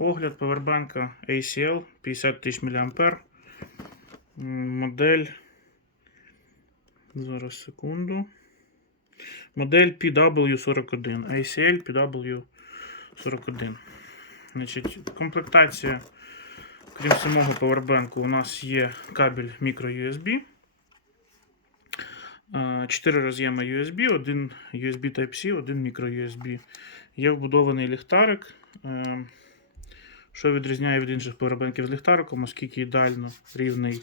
Огляд повербанка ACL 50 тисяч мА. Модель. Зараз секунду. Модель PW41. ACL PW41. Значить, комплектація, крім самого повербанку, у нас є кабель microUSB. 4 роз'єми USB, один USB Type-C, один microUSB. Є вбудований ліхтарик. Що відрізняє від інших повербанків з ліхтариком, оскільки ідеально рівний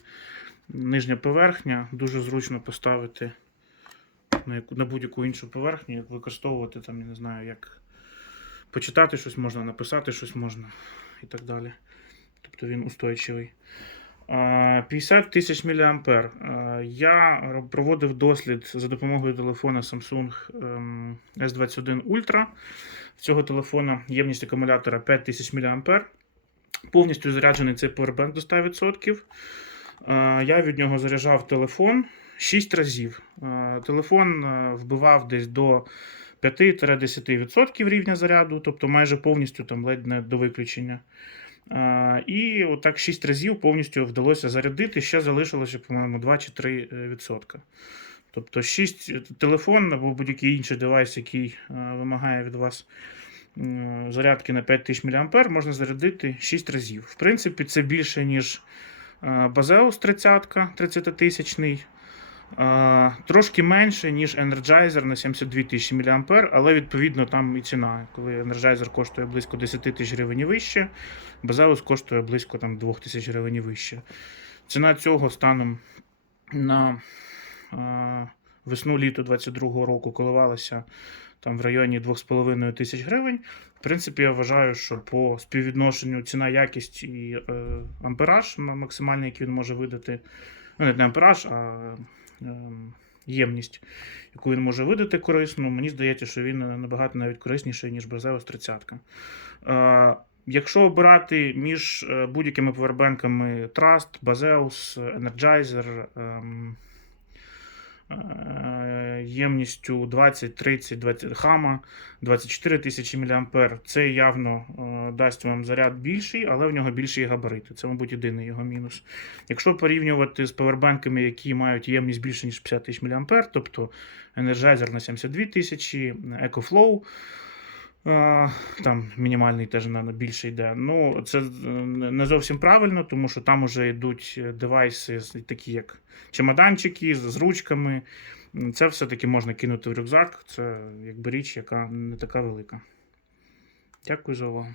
нижня поверхня, дуже зручно поставити на, на будь-яку іншу поверхню, як використовувати там, я не знаю, як почитати щось можна, написати щось можна і так далі. Тобто він устойчивий. 50 тисяч мА. Я проводив дослід за допомогою телефона Samsung ем, S21 Ultra. В цього телефона ємність акумулятора 5000 мА. Повністю заряджений цей поwerbank до 100%. Е, Я від нього заряджав телефон 6 разів. Е, Телефон е, вбивав десь до 5-10% рівня заряду, тобто майже повністю там ледь не до виключення. І отак 6 разів повністю вдалося зарядити. Ще залишилося, по-моєму, 2 чи 3 відсотка. Тобто 6 телефон або будь-який інший девайс, який вимагає від вас зарядки на 5000 мА, можна зарядити 6 разів. В принципі, це більше, ніж е, Базеус 30 30-тисячний. Е, Трошки менше, ніж Energizer на 72 тисячі мА, але відповідно там і ціна. Коли Energizer коштує близько 10 тисяч гривень вище, Базеус коштує близько там, 2 тисяч гривень вище. Ціна цього станом на е, весну-літо 22 року коливалася там в районі 2,5 тисяч гривень. В принципі, я вважаю, що по співвідношенню ціна, якість і е, ампераж максимальний, який він може видати. Ну, не ампераж, а е, ємність, яку він може видати корисну. Мені здається, що він набагато навіть корисніший, ніж Бразеус 30. Е, Якщо обирати між е, будь-якими повербенками Trust, Bazeus, Energizer, ем, ємністю 20, 30, 20 хама, 24 тисячі мА, це явно е, дасть вам заряд більший, але в нього більші габарити. Це, мабуть, єдиний його мінус. Якщо порівнювати з повербанками, які мають ємність більше, ніж 50 тисяч мА, тобто Energizer на 72 тисячі, EcoFlow, а, Там мінімальний теж на більше йде. Ну, це е, не зовсім правильно, тому що там вже йдуть е, девайси, такі як чемоданчики з ручками. Це все-таки можна кинути в рюкзак. Це якби річ, яка не така велика. Дякую за увагу.